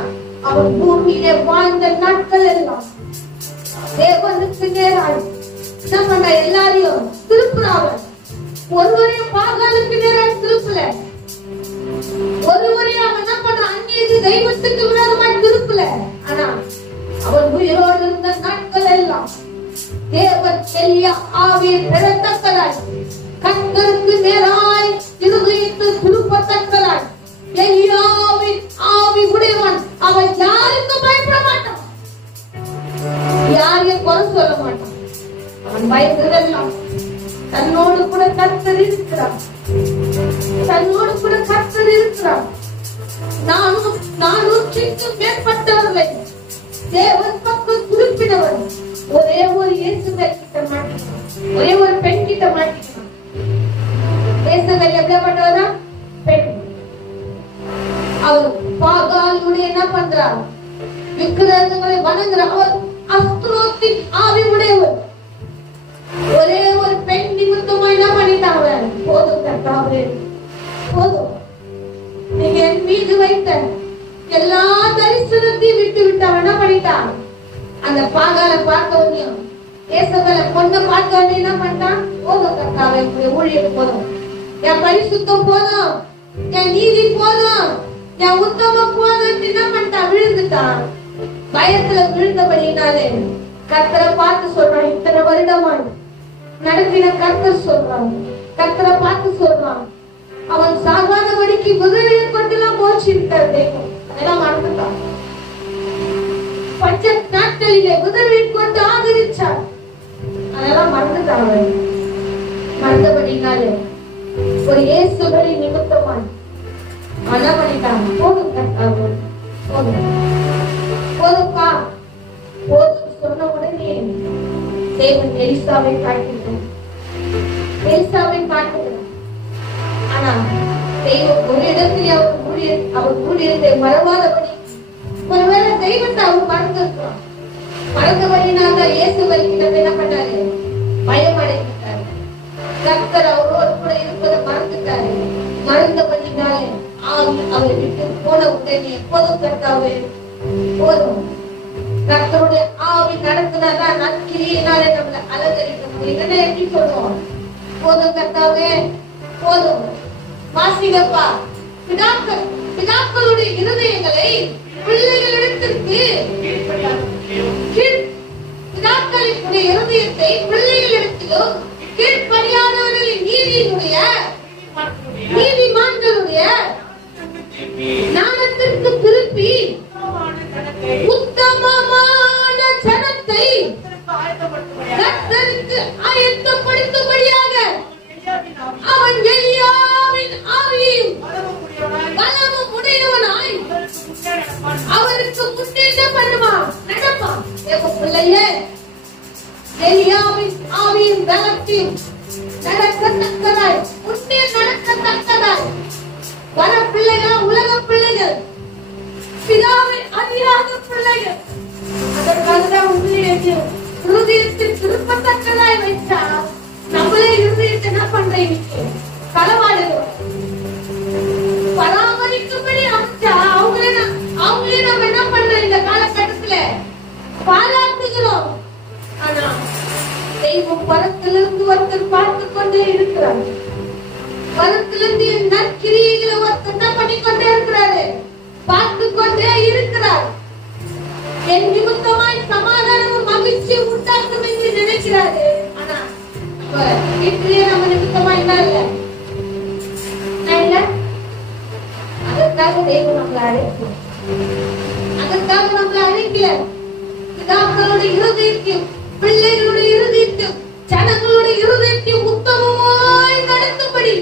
அவன் பூமியிலே வாழ்ந்த நாட்கள் எல்லாம் தேவனுக்கு நேராய் என்ன பண்ற? எல்லாரையும் திருப்புறான். ஒருவரையும் பாகாலுக்கு நேராய் திருப்பல. ஒருவரையும் அவன் என்ன பண்றான்? அந்நிய தெய்வத்துக்கு விரோதமாய் திருப்பல. ஆனா அவன் உயிரோடு இருந்த நாட்கள் எல்லாம் தேவன் எலியா ஆவியை பெறத்தக்கதாய் கர்த்தருக்கு நேராய் இருதயத்தை திருப்பத்தக்கதாய் எலியாவின் ஆவி உடையவன். அவன் யாருக்கும் பயப்பட மாட்டான், யாரையும் குறை சொல்ல மாட்டான். அவன் பயப்படுதெல்லாம் தன்னோடு கூட கர்த்தர் இருக்கிறான். தன்னோடு கூட கர்த்தர் இருக்கிறான். 400க்கும் மேற்பட்டவர்களை தேவன் பக்கம் குறிப்பிடவர். ஒரே ஒரு இயேசுவை கிட்ட மாட்டிக்கணும், ஒரே ஒரு பெண் கிட்ட மாட்டிக்கணும். இயேசுவை எப்படிப்பட்டவரா? பெண். அவர் பாகாலுடைய என்ன பண்றார்? விக்கிரகங்களை வணங்குறார். அவர் அஸ்திரோத்தின் ஆவி உடையவர். ஒரே ஒரு பெண் நிமித்தமா என்ன பண்ணிட்டாங்க? போதும் கர்த்தாவே, போதும். நீங்க என் மீது வைத்த எல்லா தரிசனத்தையும் விட்டு விட்டான். என்ன பண்ணிட்டான்? அந்த பாகால பார்க்க வந்தியும் ஏசபேல பொண்ணை பார்க்க வந்து என்ன பண்ணிட்டான்? போதும் கர்த்தாவே, ஊழியர் போதும், என் பரிசுத்தம் போதும், என் நீதி போதும், என் உத்தமம் போதும். என்ன பண்ணிட்டான்? விழுந்துட்டான். பயத்துல விழுந்தபடினாலே கர்த்தரை பார்த்து சொல்றான். இத்தனை வருடமா நடத்தின கர்த்தர் சொல்றான். கர்த்தரை பார்த்து சொல்றான். அவன் சாகாதபடிக்கு உதவியை கொண்டுலாம் போச்சிருக்கார் தெய்வம். அதெல்லாம் மறந்துட்டான். பஞ்ச நாட்களிலே உதவியை கொண்டு ஆதரிச்சார். அதெல்லாம் மறந்துட்டான். மறந்தபடினாலே ஒரு இயேசுபடி நிமித்தமாய் என்ன பண்ணிட்டான்? போதும் கர்த்தாவே, போதும், போதும்பா, போதும் சொன்ன உடனே தேவன் எலிசாவை காட்டுகிறார். எலிசாவை காட்டுகிறார். ஆனா தெய்வம் ஒரு இடத்தில் அவர் ஊழியத்தை மறவாதபடி, ஒருவேளை தெய்வத்தை அவர் மறந்திருக்கிறார். மறந்தபடினால இயேசுவை கிட்ட என்ன பண்ணாரு? பயம் அடைந்துட்டாரு. கர்த்தர் அவரோடு கூட இருப்பதை மறந்துட்டாரு. மறந்தபடினாலே அவரை விட்டு போன உடனே போதும் கர்த்தாவே, போதும். கர்த்தருடைய ஆவி நடக்குனால நற்கிரியினாலே நம்மளை அலங்கரிக்க முடியும். எப்படி சொல்லுவோம்? போதும் கர்த்தாவே, போதும். வாசிங்கப்பா. பிதாக்களுடைய இருதயங்களை பிள்ளைகளிடத்திற்கு பிதாக்களுடைய இருதயத்தை பிள்ளைகளிடத்திலும் கீழ்ப்படியாதவர்களின் நீதிமான்களுடைய ஞானத்திற்கு திருப்பி உத்தமமான ஜனத்தை கர்த்தருக்கு ஆயத்தப்படுத்தும்படியாக அவன் எலியாவின் ஆவியும் பலமும் உடையவனாய் அவருக்கு முன்னே என்ன பண்ணுவான்? நடப்பான். பிள்ளையே, எலியாவின் ஆவியின் பலத்தையும் நடக்கத்தக்கதாய், முன்னே நடக்கத்தக்கதாய் வர பிள்ளைகள், உலக பிள்ளைகள், பிதாவை அறியாத பிள்ளைகள், அதற்காக தான் உண்மையை ஹிருதயத்தில் திருப்பத்தக்கதாய் வைத்தார். கூட இன்னைக்கு களவாடுகிறோம். பராமரிக்கும்படி அமைச்சா அவங்களே நம்ம என்ன பண்றோம்? இந்த காலகட்டத்துல பாராட்டுகிறோம். ஆனா தெய்வம் பரத்திலிருந்து ஒருத்தர் பார்த்து கொண்டே இருக்கிறார். பரத்திலிருந்து நற்கிரியைகளை ஒருத்தர் என்ன பண்ணிக்கொண்டே இருக்கிறாரு? பார்த்து கொண்டே இருக்கிறார். என் நிமித்தமாய் சமாதானமும் மகிழ்ச்சி உண்டாக்கும் என்று நினைக்கிறாரு. ஆனா வீட்டிலேயே நம்ம நிமித்தமா என்ன இல்ல. அதற்காக தெய்வம் நம்மளை அழைக்கும். அதற்காக நம்மளை அழைக்கல. பிதாக்களுடைய இருதயத்தையும் பிள்ளைகளுடைய இருதயத்தையும் ஜனங்களுடைய இருதயத்தையும் உத்தமமாய் நடக்கும்படி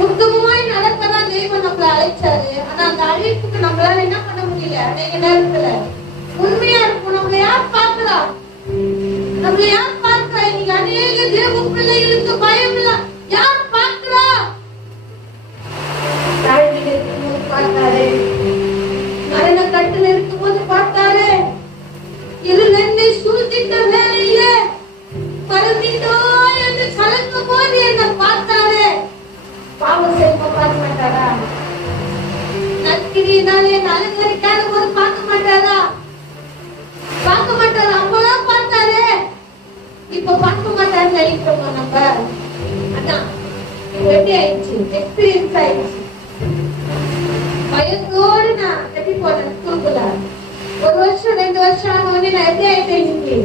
உத்தமமாய் நடக்கதான் தெய்வம் நம்மளை அழைச்சாரு. ஆனா அந்த அழைப்புக்கு நம்மளால என்ன பண்ண முடியல. அநேக நேரத்துல உண்மையா இருக்கும். நம்மளை யார் பார்க்கிறா? நம்மளை யார் பார்க்கிறா? இன்னைக்கு அநேக தேவ பிள்ளைகளுக்கு பயம் இல்ல. யார் பார்க்கிறா? பார்த்தாரு. மரண கட்டில் இருக்கும் போது பார்த்தாரு. இது என்னை சூழ்ச்சித்த வேலையில பறந்திட்டோ என்று கலக்கும் போது என்ன பார்த்தாரு. பாவம் செய்ய பார்க்க மாட்டாரா? நற்கிரியினாலே என்ன அலங்கரிக்காத போது பார்க்க மாட்டாரா? பார்க்க மாட்டாரு. அப்பதான் பார்த்தாரு. இப்ப பார்க்க மாட்டாருன்னு நினைக்கிறோம் நம்ம. அதான் எப்படி ஆயிடுச்சு? எக்ஸ்பீரியன்ஸ் ஆயிடுச்சு. பயத்தோடு நான் எப்படி போனேன் ஸ்கூலுக்குள்ள. 1 வருஷம் 2 வருஷம் ஆனவனே நான் எப்படி ஆயிட்டேன்? இன்னைக்கு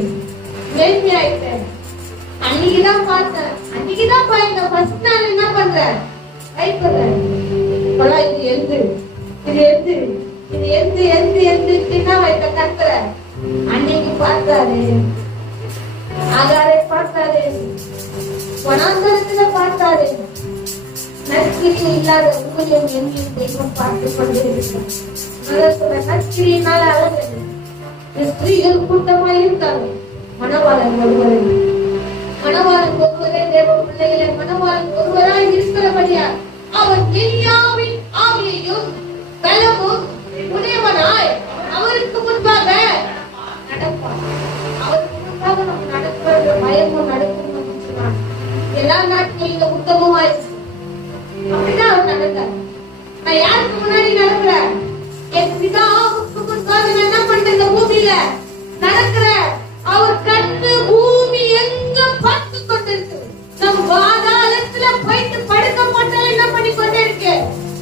மேன்மை ஆயிட்டேன். அன்னைக்குதான் பார்த்தேன். அன்னைக்குதான் பாருங்க ஃபர்ஸ்ட் நாள் என்ன பண்றேன்? கைப்படுறேன். இது எந்த இது எந்த இது எந்த எந்த எந்த சின்ன வைத்த கத்துற. அன்னைக்கு பார்த்தாரு. ஆகாரை பார்த்தாரு. வனாந்தரத்துல பார்த்தாரு. நற்கிரி இல்லாத உங்களையும் என்னையும் தெய்வம் பார்த்து கொண்டே இருக்கிறார். நற்கிரியினால அழகு ஸ்திரீகள் கூட்டமா இருக்காங்க. மணவாளன் ஒருவரே தேவ பிள்ளைகளே, மணவாளன் ஒருவராய் இருக்கிறபடியா அவர் எலியாவின் ஆவியையும் பலமும் உடையவனாய் அவருக்கு முன்பாக நடப்பார். அவருக்கு முன்பாக நம்ம நடக்கிற பயமும் நடக்கும் சொன்னார். எல்லா நாட்களும் இந்த உத்தமமாய் அப்படிதான் அவர் நடந்தார். நான் யாருக்கு முன்னாடி நடக்கிறேன்? என் பிதாவுக்கு முன்பாக நான் என்ன பண்றேன்? இந்த பூமியில நடக்கிற அவர் கண்ணு பூமி எங்க பார்த்து கொண்டிருக்கு. நம் பாதாளத்துல போயிட்டு படுக்க போட்டால் என்ன பண்ணி கொண்டே இருக்கு?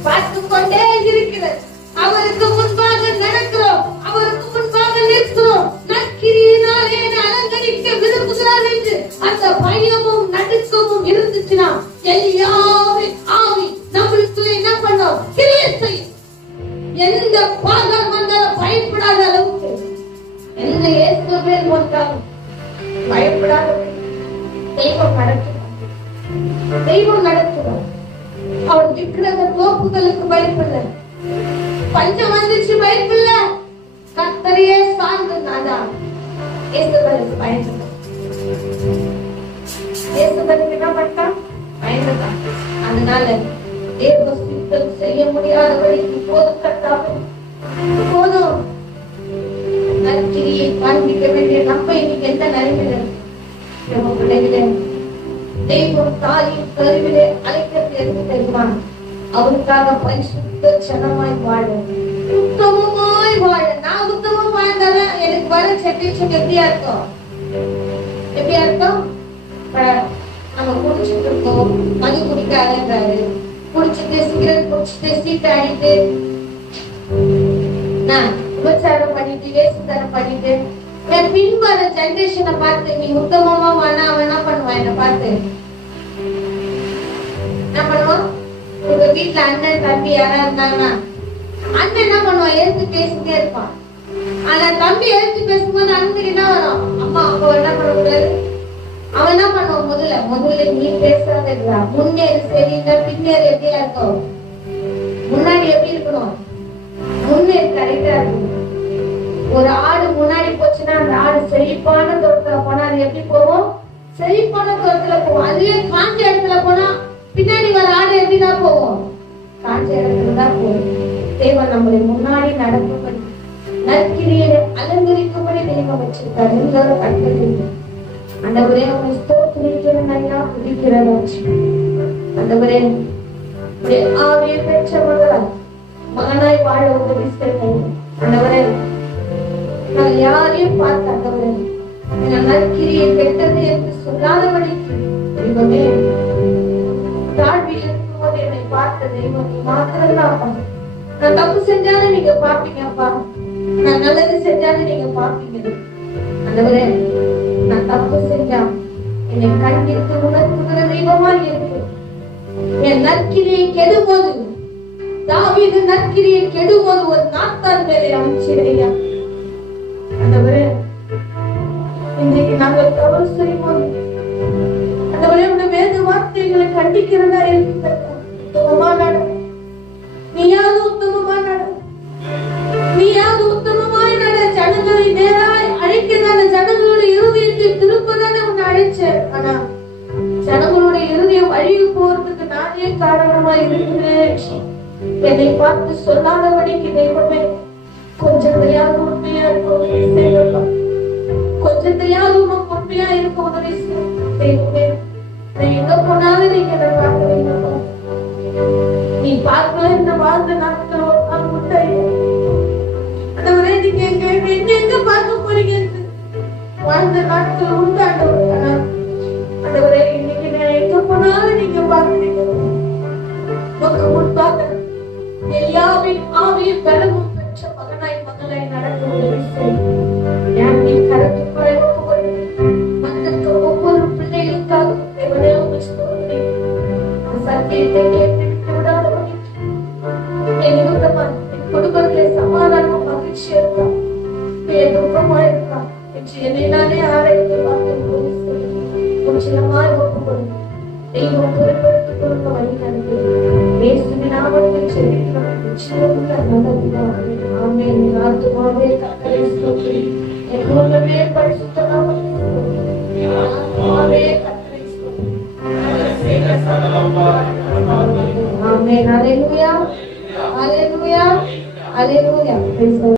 பார்த்து கொண்டே இருக்கிறது. அவருக்கு முன்பாக நடக்கிறோம். அவருக்கு முன்பாக நிற்கிறோம். நற்கிரியினாலே அலங்கரிக்க விரும்புகிறார் என்று அந்த பயமும் நடுக்கமும் இருந்துச்சுன்னா எலியாவின் ஆவி நம்மளுக்கு என்ன பண்ணோம்? கிரியை செய்யும். எந்த பாகம் வந்தாலும் பயப்படாத அளவுக்கு, எந்த இயேசு பேர் வந்தாலும் பயப்படாத தெய்வம் நடத்தும். தெய்வம் நடத்தும். அவர் விக்கிரக தோப்புகளுக்கு பயப்படல. பஞ்சம் வந்துச்சு பயப்படல. கர்த்தரையே சார்ந்து நாதான் இயேசுவுக்கு பயந்துட்டான். இயேசுவுக்கு என்ன பண்ணான்? பயந்துட்டான். அதனால தேவ சித்தம் செய்ய முடியாதபடி இப்போது கர்த்தாவே போதும். நற்கிரியை காண்பிக்க வேண்டிய நம்ம இன்னைக்கு எந்த நிலைமையில நம்ம பிள்ளைகளே தெய்வம் தாயின் கருவிலே அழைக்கிறது என்று தெரியுமா? அவருக்காக பரிசுத்த ஜனமாய் வாழ, உத்தமமாய் வாழ. நான் உத்தமம் வாழ்ந்தாலும் எனக்கு வர செட்டிஷன் எப்படியா இருக்கும்? எப்படியா இருக்கும்? நம்ம குடிச்சிட்டு இருக்கோம், மது குடிக்காதன்றாரு. குடிச்சிட்டு சிகரெட் குடிச்சிட்டு சீட்டை அடிட்டு விபச்சாரம் பண்ணிட்டு வேசுத்தரம் பண்ணிட்டு பின்வர ஜெனரேஷனை பார்த்து நீ உத்தமமா வானா அவன் என்ன பண்ணுவான்? என்ன பார்த்து என்ன பண்ணுவான்? உங்க வீட்டுல அண்ணன் தம்பி யாரா இருந்தாங்கன்னா அண்ணன் என்ன பண்ணுவான்? எழுத்து பேசிட்டே இருப்பான். ஆனா தம்பி எழுத்து பேசும்போது அண்ணனுக்கு என்ன வரும்? அம்மா அப்பா என்ன பண்ணக்கூடாது. அவன் என்ன பண்ணுவான்? முதல்ல நீ பேசாத, முன்னேறு. சரிங்க, பின்னேறு. எப்படியா இருக்கும்? முன்னாடி எப்படி இருக்கணும்? முன்னேறு கரெக்டா இருக்கணும். ஒரு ஆடு முன்னாடி போச்சுன்னா அந்த ஆடு செழிப்பான தோட்டத்துல போனா அது எப்படி போவோம்? செழிப்பான தோட்டத்துல போவோம். அதுவே காஞ்ச இடத்துல போனா பின்னாடி வர ஆடு எப்படிதான் போவோம்? காஞ்ச இடத்துல தான் போவோம். தேவன் நம்மளை முன்னாடி நடக்கும். நற்கிரியை அலங்கரிக்கும்படி தெய்வம் வச்சிருக்காரு. எல்லாரும் கட்டளை ஆண்டவரே உம்மை ஸ்தோத்திரிக்கிறேன் ஐயா. துதிக்கிறேன் ஆண்டவரே. ஆவியை பெற்ற மகனாய் வாழ உதவி செய்யுங்க ஆண்டவரே. நான் யாரையும் பார்த்து ஆண்டவரே என் நற்கிரியை கெட்டது என்று சொல்லாதபடிக்கு தெய்வமே, தாழ்வில் இருக்கும்போது என்னை பார்த்த தெய்வம் நீ மாத்திரம்தான். நான் தப்பு செஞ்சாலும் நீங்க பாப்பீங்கப்பா, நான் நல்லது செஞ்சாலும் நீங்க பாப்பீங்க ஆண்டவரே. நான் தப்பு செஞ்சா என்னை கண்டித்து உணர்த்துகிற தெய்வமா இருக்கு. என் நற்கிரியை கெடும்போது, தாவீது நற்கிரியை கெடும்போது ஒரு நாத்தான் மேலே அமைச்சிடையா ஆண்டவரே. இன்றைக்கு நாங்கள் தவறு செய்வோம் ஆண்டவரே, உடைய வேத வார்த்தைகளை கண்டிக்கிறதா இருக்கு. உத்தமமா நட, நீயாவது உத்தமமா நட, நீயாவது உத்தமமாய் நட. ஜனங்களை நேராய் அழைக்கிறதான ஜனங்களுடைய இருதயத்தை திருப்பதானே உன்னை அழைச்ச. ஆனா ஜனங்களுடைய இருதயம் அழிவு போறதுக்கு நானே காரணமா இருக்கிறேன். என்னை பார்த்து சொல்லாதபடிக்கு தெய்வமே கொஞ்சத்தையாவது உண்மையா இருக்க உதவி செய்யப்பா. கொஞ்சத்தையாவது உனக்கு உண்மையா இருக்க உதவி செய்யும் தெய்வமே. நான் எங்க போனாலும் நீங்க என்னை பார்க்கறீங்கப்பா. நீ பார்க்கல இந்த வாழ்ந்த நாட்கள் ஒரு நாள் முட்டாய் ஆண்டவரே. நீங்க எங்க பார்க்க போறீங்க? வாழ்ந்த நாட்கள் உண்டாண்டவர். ஆனா ஆண்டவரே இன்னைக்கு நான் எங்க போனாலும் நீங்க பார்க்கறீங்க. உனக்கு முன்பாக எலியாவின் ஆவியின் பலமும் பெற்ற மகனாய் மகளாய் நடக்க உதவி செய்யும். நீ கருத்துக்குள் மக்களுக்கு ஒவ்வொரு பிள்ளைகளுக்காக தேவனே உம்மை ஸ்தோத்திரிக்கிறேன். சத்தியத்தை கேட்டு விடாதபடி என் விருப்பமாய் என் குடும்பத்திலே சமாதானம் மகிழ்ச்சி இருக்கா, என் துக்கமா இருக்கா என்று என்னை நானே ஆராய்ந்து பார்த்து உதவி செய்யும். கொஞ்சமாய் ஒப்பு கொடுங்க. தெய்வம் பொறுப்பெடுத்துக் கொடுக்க வழி நடந்து இயேசுவின் நாமத்தில் ஜெபிக்கிறோம். நிச்சயமுள்ள நல்ல பிதாவே. ஆமென். என் ஆத்துமாவே கர்த்தரை ஸ்தோத்திரி. என் உள்ளமே பரிசுத்த நாமத்தை ஸ்தோத்திரி. என் ஆத்துமாவே கர்த்தரை ஸ்தோத்திரி. ஆமென். ஹல்லேலூயா, ஹல்லேலூயா, ஹல்லேலூயா.